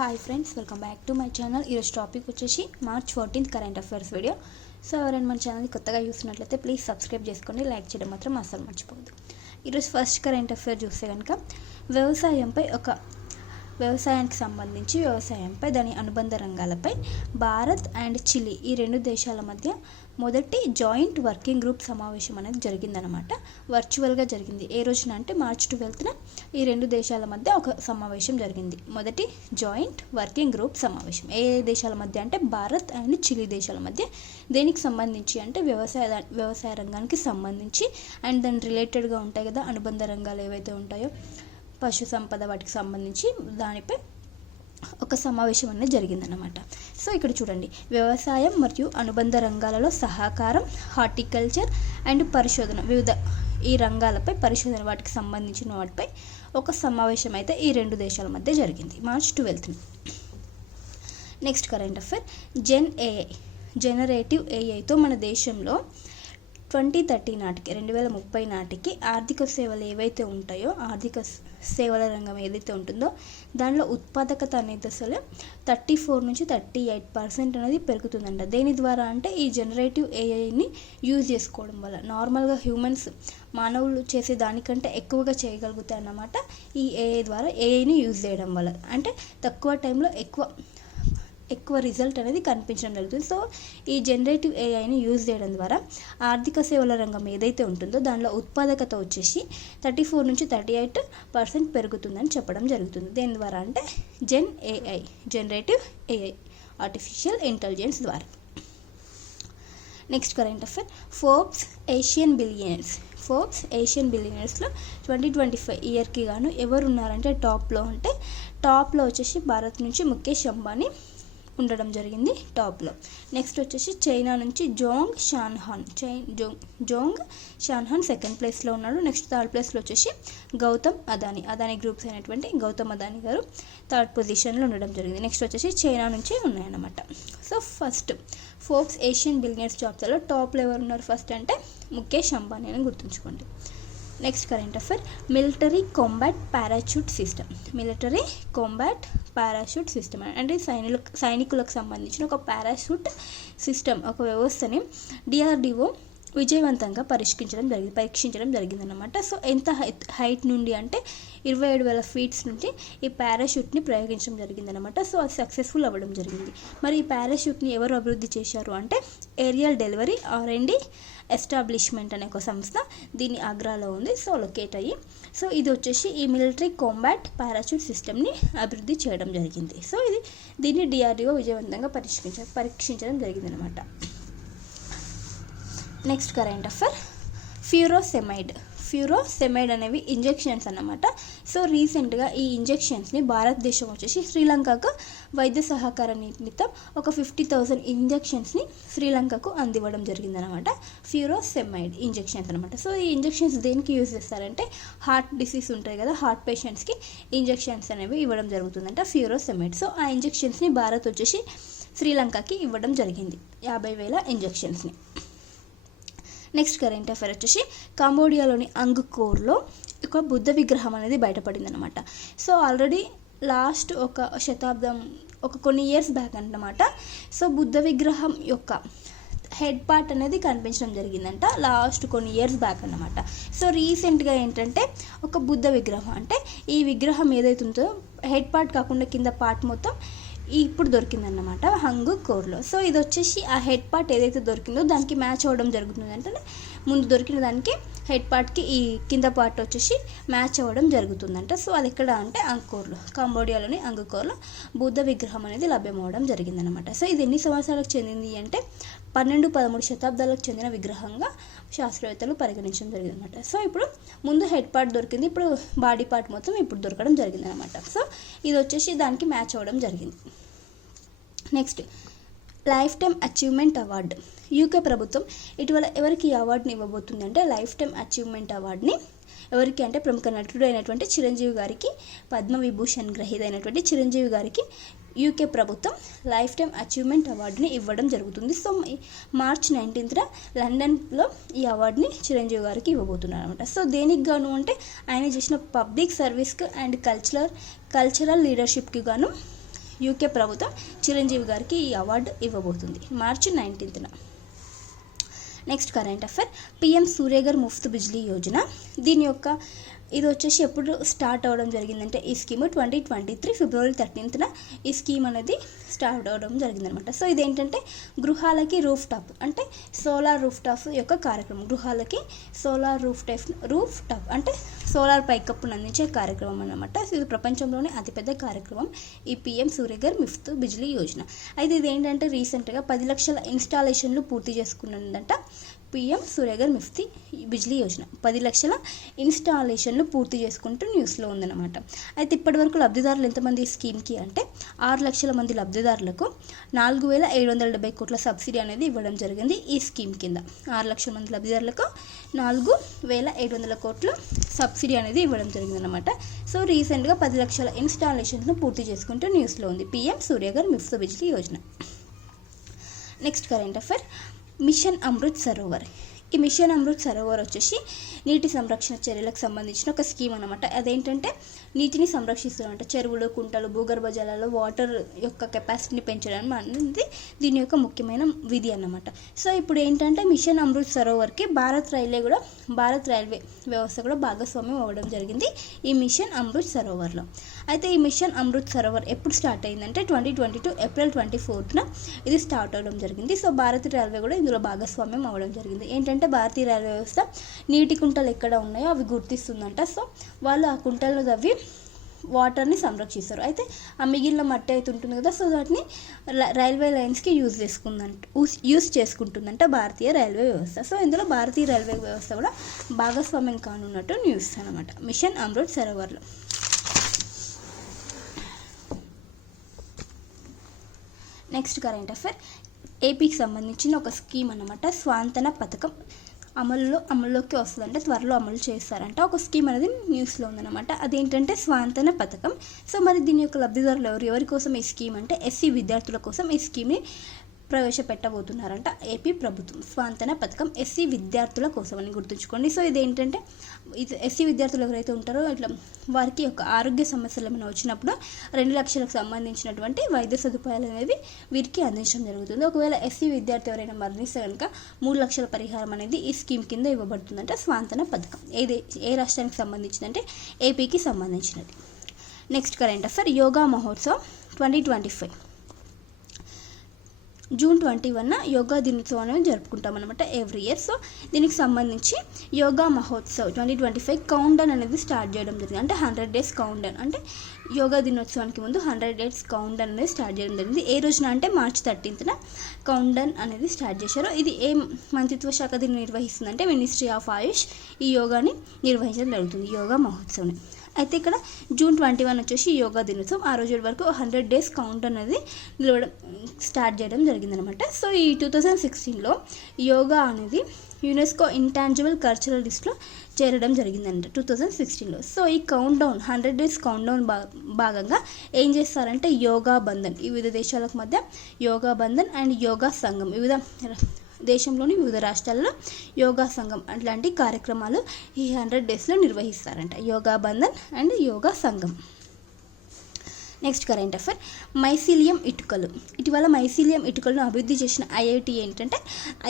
Hi friends, welcome back to my channel. ఈరోజు topic వచ్చేసి March 14th current affairs video. So ఎవరైనా మన ఛానల్ని కొత్తగా చూస్తున్నట్లయితే ప్లీజ్ సబ్స్క్రైబ్ చేసుకోండి, లైక్ చేయడం మాత్రం అస్సలు మర్చిపోవద్దు. ఈరోజు ఫస్ట్ కరెంట్ అఫైర్ చూస్తే కనుక వ్యవసాయానికి సంబంధించి దాని అనుబంధ రంగాలపై భారత్ అండ్ చిలీ ఈ రెండు దేశాల మధ్య మొదటి జాయింట్ వర్కింగ్ గ్రూప్ సమావేశం అనేది జరిగిందనమాట. వర్చువల్గా జరిగింది. ఏ రోజున అంటే మార్చ్ 12th ఈ రెండు దేశాల మధ్య ఒక సమావేశం జరిగింది. మొదటి జాయింట్ వర్కింగ్ గ్రూప్ సమావేశం ఏ దేశాల మధ్య అంటే భారత్ అండ్ చిలీ దేశాల మధ్య. దేనికి సంబంధించి అంటే వ్యవసాయ రంగానికి సంబంధించి అండ్ దాని రిలేటెడ్గా ఉంటాయి కదా అనుబంధ రంగాలు ఏవైతే ఉంటాయో, పశు సంపద, వాటికి సంబంధించి దానిపై ఒక సమావేశం అనేది జరిగిందన్నమాట. సో ఇక్కడ చూడండి, వ్యవసాయం మరియు అనుబంధ రంగాలలో సహకారం, హార్టికల్చర్ అండ్ పరిశోధన, వివిధ ఈ రంగాలపై పరిశోధన వాటికి సంబంధించిన వాటిపై ఒక సమావేశం అయితే ఈ రెండు దేశాల మధ్య జరిగింది March 12th. Next current affair, generative ఏఐతో మన దేశంలో 2030 నాటికి 2030 నాటికి ఆర్థిక సేవలు ఏవైతే ఉంటాయో, ఆర్థిక సేవల రంగం ఏదైతే ఉంటుందో దానిలో ఉత్పాదకత అనేది అసలు 34 నుంచి 38% అనేది పెరుగుతుందంట. దేని ద్వారా అంటే ఈ జనరేటివ్ ఏఐని యూజ్ చేసుకోవడం వల్ల. నార్మల్గా మానవులు చేసే దానికంటే ఎక్కువగా చేయగలుగుతాయి అన్నమాట ఈ ఏఐ ద్వారా. ఏఐని యూజ్ చేయడం వల్ల అంటే తక్కువ టైంలో ఎక్కువ రిజల్ట్ అనేది కనిపించడం జరుగుతుంది. సో ఈ జనరేటివ్ ఏఐని యూజ్ చేయడం ద్వారా ఆర్థిక సేవల రంగం ఏదైతే ఉంటుందో దానిలో ఉత్పాదకత వచ్చేసి 34 నుంచి 38% పెరుగుతుందని చెప్పడం జరుగుతుంది. దేని ద్వారా అంటే జనరేటివ్ ఏఐ, ఆర్టిఫిషియల్ ఇంటెలిజెన్స్ ద్వారా. Next current affair, Forbes Asian బిలియనర్స్లో 2025 ఇయర్కి గాను ఎవరు ఉన్నారంటే టాప్లో వచ్చేసి భారత్ నుంచి ముఖేష్ అంబానీ ఉండడం జరిగింది టాప్లో. నెక్స్ట్ వచ్చేసి చైనా నుంచి జోంగ్ షాన్హాన్ సెకండ్ ప్లేస్లో ఉన్నాడు. నెక్స్ట్ థర్డ్ ప్లేస్లో వచ్చేసి అదానీ గ్రూప్స్ అయినటువంటి గౌతమ్ అదానీ గారు థర్డ్ పొజిషన్లో ఉండడం జరిగింది. నెక్స్ట్ వచ్చేసి చైనా నుంచి ఉన్నాయన్నమాట. So first Forbes Asian billionaires జాబ్స్లో టాప్లో ఎవరు ఉన్నారు ఫస్ట్ అంటే ముఖేష్ అంబానీ అని గుర్తుంచుకోండి. Next current affair, military combat parachute system అంటే సైనికులకు సంబంధించిన ఒక పారాషూట్ సిస్టమ్, ఒక వ్యవస్థని DRDO విజయవంతంగా పరీక్షించడం జరిగిందన్నమాట. సో ఎంత హైట్ నుండి అంటే 27,000 feet నుండి ఈ పారాషూట్ని ప్రయోగించడం జరిగిందనమాట. సో అది సక్సెస్ఫుల్ అవ్వడం జరిగింది. మరి ఈ పారాషూట్ని ఎవరు అభివృద్ధి చేశారు అంటే ఏరియల్ డెలివరీ R&D ఎస్టాబ్లిష్మెంట్ అనే ఒక సంస్థ, దీన్ని ఆగ్రాలో ఉంది. సో లొకేట్ అయ్యి సో ఇది వచ్చేసి ఈ మిలిటరీ కాంబాట్ పారాషూట్ సిస్టమ్ని అభివృద్ధి చేయడం జరిగింది. సో దీన్ని DRDO విజయవంతంగా పరీక్షించడం జరిగిందనమాట. నెక్స్ట్ కరెంట్ అఫైర్, ఫ్యూరోసెమైడ్ అనేవి ఇంజెక్షన్స్ అన్నమాట. సో రీసెంట్గా ఈ ఇంజెక్షన్స్ని భారతదేశం వచ్చేసి శ్రీలంకకు వైద్య సహకార నిమిత్తం ఒక 50,000 ఇంజెక్షన్స్ని శ్రీలంకకు అందివ్వడం జరిగిందనమాట. ఫ్యూరోసెమైడ్ ఇంజెక్షన్స్ అనమాట. సో ఈ ఇంజెక్షన్స్ దేనికి యూజ్ చేస్తారంటే హార్ట్ డిసీజ్ ఉంటాయి కదా, హార్ట్ పేషెంట్స్కి ఇంజెక్షన్స్ అనేవి ఇవ్వడం జరుగుతుందంట ఫ్యూరోసెమైడ్. సో ఆ ఇంజెక్షన్స్ని భారత్ వచ్చేసి శ్రీలంకకి ఇవ్వడం జరిగింది, 50,000 ఇంజెక్షన్స్ని. నెక్స్ట్ కరెంట్ అఫైర్ వచ్చేసి కంబోడియాలోని అంగ్కోర్లో ఒక బుద్ధ విగ్రహం అనేది బయటపడింది అనమాట. సో ఆల్రెడీ లాస్ట్ కొన్ని ఇయర్స్ బ్యాక్ అన్నమాట. సో బుద్ధ విగ్రహం యొక్క హెడ్ పార్ట్ అనేది కనిపించడం జరిగిందంట లాస్ట్ కొన్ని ఇయర్స్ బ్యాక్ అన్నమాట. సో రీసెంట్గా ఏంటంటే ఒక బుద్ధ విగ్రహం అంటే ఈ విగ్రహం ఏదైతే ఉందో హెడ్ పార్ట్ కాకుండా కింద పార్ట్ మొత్తం ఇప్పుడు దొరికిందన్నమాట అంగ్కోర్లో. సో ఇది వచ్చేసి ఆ హెడ్ పార్ట్ ఏదైతే దొరికిందో దానికి మ్యాచ్ అవ్వడం జరుగుతుంది. అంటే ముందు దొరికిన దానికి హెడ్ పార్ట్కి ఈ కింద పార్ట్ వచ్చేసి మ్యాచ్ అవ్వడం జరుగుతుందంట. సో అది ఎక్కడ అంటే కంబోడియాలోని అంగ్కోర్లో బుద్ధ విగ్రహం అనేది లభ్యమవడం జరిగిందనమాట. సో ఇది ఎన్ని సంవత్సరాలకు చెందింది అంటే 12-13 శతాబ్దాలకు చెందిన విగ్రహంగా శాస్త్రవేత్తలు పరిగణించడం జరిగిందనమాట. సో ఇప్పుడు ముందు హెడ్ పార్ట్ దొరికింది, ఇప్పుడు బాడీ పార్ట్ మొత్తం ఇప్పుడు దొరకడం జరిగిందనమాట. సో ఇది వచ్చేసి దానికి మ్యాచ్ అవ్వడం జరిగింది. Next life time achievement award. UK ప్రభుత్వం ఇటీవల ఎవరికి ఈ అవార్డుని ఇవ్వబోతుంది అంటే లైఫ్ టైమ్ అచీవ్మెంట్ అవార్డుని ఎవరికి అంటే ప్రముఖ నటుడు అయినటువంటి చిరంజీవి గారికి, పద్మవిభూషణ్ గ్రహీత అయినటువంటి చిరంజీవి గారికి UK ప్రభుత్వం లైఫ్ టైమ్ అచీవ్మెంట్ అవార్డుని ఇవ్వడం జరుగుతుంది. సో మార్చ్ 19th లండన్లో ఈ అవార్డుని చిరంజీవి గారికి ఇవ్వబోతున్నారు అనమాట. సో దేనికి గాను అంటే ఆయన చేసిన పబ్లిక్ సర్వీస్కి అండ్ కల్చరల్ లీడర్షిప్కి గాను యూకే ప్రభుత్వం చిరంజీవి గారికి ఈ అవార్డు ఇవ్వబోతుంది మార్చి 19న. Next current affair, PM Suryaghar Muft Bijli Yojana. దీని యొక్క ఇది వచ్చేసి ఎప్పుడు స్టార్ట్ అవ్వడం జరిగిందంటే ఈ స్కీమ్ 2023 ఫిబ్రవరి 13న ఈ స్కీమ్ అనేది స్టార్ట్ అవ్వడం జరిగిందనమాట. సో ఇదేంటంటే గృహాలకి రూఫ్ టాప్ అంటే సోలార్ రూఫ్ టాప్ యొక్క కార్యక్రమం. గృహాలకి సోలార్ రూఫ్ టాప్ అంటే సోలార్ పైకప్పును అందించే కార్యక్రమం అన్నమాట. ఇది ప్రపంచంలోనే అతిపెద్ద కార్యక్రమం ఈ పిఎం సూర్యఘర్ ముఫ్త్ బిజ్లీ యోజన. అయితే ఇది ఏంటంటే రీసెంట్గా 10 లక్షల ఇన్స్టాలేషన్లు పూర్తి చేసుకున్నదంట పిఎం సూర్యఘర్ ముఫ్త్ బిజ్లీ యోజన. 10 లక్షల ఇన్స్టాలేషన్లు పూర్తి చేసుకుంటూ న్యూస్లో ఉందన్నమాట. అయితే ఇప్పటివరకు లబ్ధిదారులు ఎంతమంది ఈ స్కీమ్కి అంటే 6 లక్షల మంది లబ్ధిదారులకు 4,770 కోట్ల సబ్సిడీ అనేది ఇవ్వడం జరిగింది ఈ స్కీమ్ కింద. 6 లక్షల మంది లబ్ధిదారులకు 4,700 కోట్ల సబ్సిడీ అనేది ఇవ్వడం జరిగిందనమాట. సో రీసెంట్గా 10 లక్షల ఇన్స్టాలేషన్స్ను పూర్తి చేసుకుంటూ న్యూస్లో ఉంది PM Suryaghar Muft Bijli Yojana. Next current affair, mission Amrit Sarovar. ఈ మిషన్ అమృత్ సరోవర్ వచ్చేసి నీటి సంరక్షణ చర్యలకు సంబంధించిన ఒక స్కీమ్ అనమాట. అదేంటంటే నీటిని సంరక్షిస్తున్నమాట. చెరువులు, కుంటలు, భూగర్భ జలాల్లో వాటర్ యొక్క కెపాసిటీని పెంచడం అనేది దీని యొక్క ముఖ్యమైన విధి అన్నమాట. సో ఇప్పుడు ఏంటంటే మిషన్ అమృత్ సరోవర్కి భారత్ రైల్వే వ్యవస్థ కూడా భాగస్వామ్యం అవ్వడం జరిగింది ఈ మిషన్ అమృత్ సరోవర్లో. అయితే ఈ మిషన్ అమృత్ సరోవర్ ఎప్పుడు స్టార్ట్ అయిందంటే 2022 ఏప్రిల్ 24న ఇది స్టార్ట్ అవ్వడం జరిగింది. సో భారతీయ రైల్వే కూడా ఇందులో భాగస్వామ్యం అవ్వడం జరిగింది. ఏంటంటే భారతీయ రైల్వే వ్యవస్థ నీటి కుంటలు ఎక్కడ ఉన్నాయో అవి గుర్తిస్తుందంట. సో వాళ్ళు ఆ కుంటలను తవ్వి వాటర్ని సంరక్షిస్తారు. అయితే ఆ మిగిలిన మట్టి అయితే ఉంటుంది కదా, సో వాటిని రైల్వే లైన్స్కి యూజ్ చేసుకుంటుందంట భారతీయ రైల్వే వ్యవస్థ. సో ఇందులో భారతీయ రైల్వే వ్యవస్థ కూడా భాగస్వామ్యం కానున్నట్టు న్యూస్ అనమాట మిషన్ అమృత్ సరోవర్లో. నెక్స్ట్ కరెంట్ అఫైర్, ఏపీకి సంబంధించిన ఒక స్కీమ్ అన్నమాట. స్వాంతన పథకం అమల్లోకి వస్తుందంటే త్వరలో అమలు చేస్తారంట. ఒక స్కీమ్ అనేది న్యూస్లో ఉందన్నమాట. అదేంటంటే స్వాంతన పథకం. సో మరి దీని యొక్క లబ్ధిదారులు ఎవరి కోసం ఈ స్కీమ్ అంటే ఎస్సీ విద్యార్థుల కోసం ఈ స్కీమ్ని ప్రవేశపెట్టబోతున్నారంట ఏపీ ప్రభుత్వం. స్వాంతన పథకం ఎస్సీ విద్యార్థుల కోసం అని గుర్తుంచుకోండి. సో ఇదేంటంటే ఇది ఎస్సీ విద్యార్థులు ఎవరైతే ఉంటారో ఇట్లా వారికి ఒక ఆరోగ్య సమస్యలు ఏమైనా వచ్చినప్పుడు 2 లక్షలకు సంబంధించినటువంటి వైద్య సదుపాయాలు అనేవి వీరికి అందించడం జరుగుతుంది. ఒకవేళ ఎస్సీ విద్యార్థి ఎవరైనా మరణిస్తే కనుక 3 లక్షల పరిహారం అనేది ఈ స్కీమ్ కింద ఇవ్వబడుతుందంటే స్వాంతన పథకం. ఏ రాష్ట్రానికి సంబంధించిందంటే ఏపీకి సంబంధించినది. Next current affair, yoga Mahotsav 2025 June 21న యోగా దినోత్సవం అనేది జరుపుకుంటాం అనమాట ఎవ్రీ ఇయర్. సో దీనికి సంబంధించి యోగా మహోత్సవ్ 2025 కౌంట్ డౌన్ అనేది స్టార్ట్ చేయడం జరిగింది. అంటే 100 days కౌంట్ డౌన్ అంటే యోగా దినోత్సవానికి ముందు 100 days కౌంట్ డౌన్ అనేది స్టార్ట్ చేయడం జరిగింది. ఏ రోజున అంటే మార్చి 13న కౌంట్ డౌన్ అనేది స్టార్ట్ చేశారు. ఇది ఏ మంత్రిత్వ శాఖ దీన్ని నిర్వహిస్తుందంటే మినిస్ట్రీ ఆఫ్ ఆయుష్ ఈ యోగాని నిర్వహించడం జరుగుతుంది యోగా మహోత్సవ్ని. అయితే ఇక్కడ జూన్ 21 వచ్చేసి యోగా దినోత్సవం. ఆ రోజు వరకు 100 days కౌంట్ అనేది స్టార్ట్ చేయడం జరిగిందనమాట. సో ఈ 2016లో యోగా అనేది యునెస్కో ఇంటాంజిబుల్ కల్చరల్ లిస్ట్లో చేరడం జరిగిందంట 2016లో. సో ఈ count down 100 days count down భాగంగా ఏం చేస్తారంటే యోగా బంధన్, వివిధ దేశాలకు మధ్య యోగా బంధన్ అండ్ యోగా సంఘం వివిధ దేశంలోని వివిధ రాష్ట్రాల్లో యోగా సంఘం అట్లాంటి కార్యక్రమాలు ఈ 100 daysలో నిర్వహిస్తారంట యోగా బంధన్ అండ్ యోగా సంఘం. నెక్స్ట్ కరెంట్ అఫైర్, మైసీలియం ఇటుకలు. ఇటీవల మైసీలియం ఇటుకలను అభివృద్ధి చేసిన ఐఐటి ఏంటంటే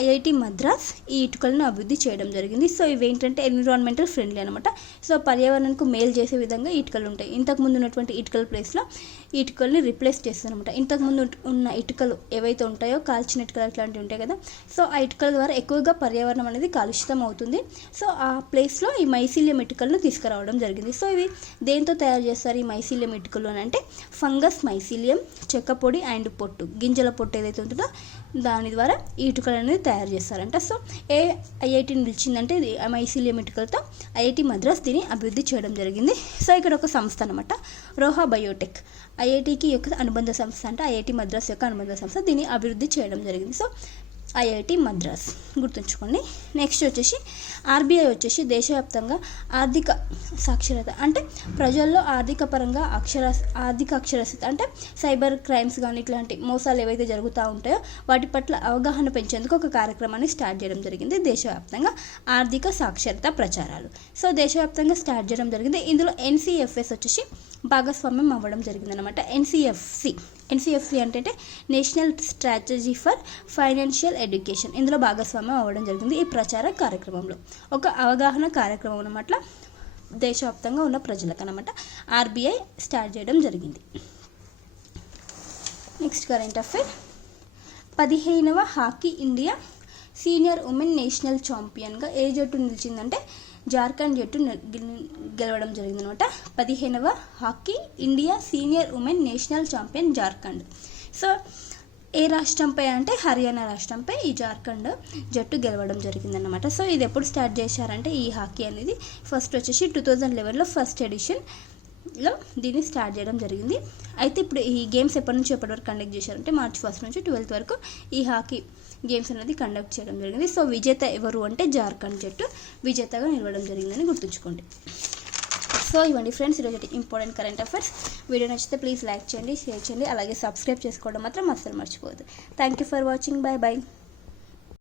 ఐఐటి మద్రాస్ ఈ ఇటుకలను అభివృద్ధి చేయడం జరిగింది. సో ఇవేంటంటే ఎన్విరాన్మెంటల్ ఫ్రెండ్లీ అనమాట. సో పర్యావరణానికి మేలు చేసే విధంగా ఇటుకలు ఉంటాయి. ఇంతకుముందు ఉన్నటువంటి ఇటుకల ప్లేస్లో ఈ ఇటుకల్ని రిప్లేస్ చేస్తారనమాట. ఇంతకుముందు ఉన్న ఇటుకలు ఏవైతే ఉంటాయో కాల్చిన ఇటుకలు అట్లాంటివి ఉంటాయి కదా, సో ఆ ఇటుకల ద్వారా ఎక్కువగా పర్యావరణం అనేది కలుషితం అవుతుంది. సో ఆ ప్లేస్లో ఈ మైసీలియం ఇటుకలను తీసుకురావడం జరిగింది. సో ఇవి దేంతో తయారు చేస్తారు ఈ మైసీలియం ఇటుకలు అని అంటే ఫంగస్ మైసీలియం, చెక్క పొడి అండ్ పొట్టు, గింజల పొట్టు ఏదైతే ఉంటుందో దాని ద్వారా ఈ ఇటుకలు అనేది తయారు చేస్తారంట. సో ఏ ఐఐటి నిలిచిందంటే మైసీలియం ఇటుకలతో ఐఐటి మద్రాస్ దీన్ని అభివృద్ధి చేయడం జరిగింది. సో ఇక్కడ ఒక సంస్థ అనమాట రోహా బయోటెక్ ఐఐటికి యొక్క అనుబంధ సంస్థ అంటే ఐఐటి మద్రాస్ యొక్క అనుబంధ సంస్థ దీన్ని అభివృద్ధి చేయడం జరిగింది. సో ఐఐటి మద్రాస్ గుర్తుంచుకోండి. నెక్స్ట్ వచ్చేసి ఆర్బీఐ వచ్చేసి దేశవ్యాప్తంగా ఆర్థిక సాక్షరత అంటే ప్రజల్లో ఆర్థిక అక్షరాస్యత అంటే సైబర్ క్రైమ్స్ కానీ ఇట్లాంటి మోసాలు ఏవైతే జరుగుతూ ఉంటాయో వాటి పట్ల అవగాహన పెంచేందుకు ఒక కార్యక్రమాన్ని స్టార్ట్ చేయడం జరిగింది. దేశవ్యాప్తంగా ఆర్థిక సాక్షరత ప్రచారాలు. సో దేశవ్యాప్తంగా స్టార్ట్ చేయడం జరిగింది. ఇందులో ఎన్సిఎఫ్ఎస్ వచ్చేసి భాగస్వామ్యం అవ్వడం జరిగిందనమాట. ఎన్సిఎఫ్సి అంటే national strategy for financial education, ఇందులో భాగస్వామ్యం అవ్వడం జరిగింది. ఈ ప్రచార కార్యక్రమంలో ఒక అవగాహన కార్యక్రమం అన్నమాట, దేశవ్యాప్తంగా ఉన్న ప్రజలకు అనమాట ఆర్బీఐ స్టార్ట్ చేయడం జరిగింది. Next current affair. 15వ hockey India senior women national ఛాంపియన్గా ఏ జట్టు నిలిచిందంటే జార్ఖండ్ జట్టు గెలవడం జరిగిందనమాట. 15వ hockey India senior women national champion Jharkhand. So ఏ రాష్ట్రంపై అంటే హర్యానా రాష్ట్రంపై ఈ జార్ఖండ్ జట్టు గెలవడం జరిగిందన్నమాట. సో ఇది ఎప్పుడు స్టార్ట్ చేశారంటే ఈ హాకీ అనేది ఫస్ట్ వచ్చేసి 2011లో ఫస్ట్ ఎడిషన్లో దీన్ని స్టార్ట్ చేయడం జరిగింది. అయితే ఇప్పుడు ఈ గేమ్స్ ఎప్పటి నుంచి ఎప్పటి వరకు కండక్ట్ చేశారంటే March 1 నుంచి 12 వరకు ఈ హాకీ గేమ్స్ అనేది కండక్ట్ చేయడం జరిగింది. సో విజేత ఎవరు అంటే జార్ఖండ్ జట్టు విజేతగా నిలవడం జరిగిందని గుర్తుంచుకోండి. సో ఇవ్వండి ఫ్రెండ్స్ ఈరోజు ఇంపార్టెంట్ కరెంట్ అఫైర్స్. వీడియో నచ్చితే ప్లీజ్ లైక్ చేయండి, షేర్ చేయండి, అలాగే సబ్స్క్రైబ్ చేసుకోవడం మాత్రం అస్సలు మర్చిపోవద్దు. Thank you for watching. Bye bye.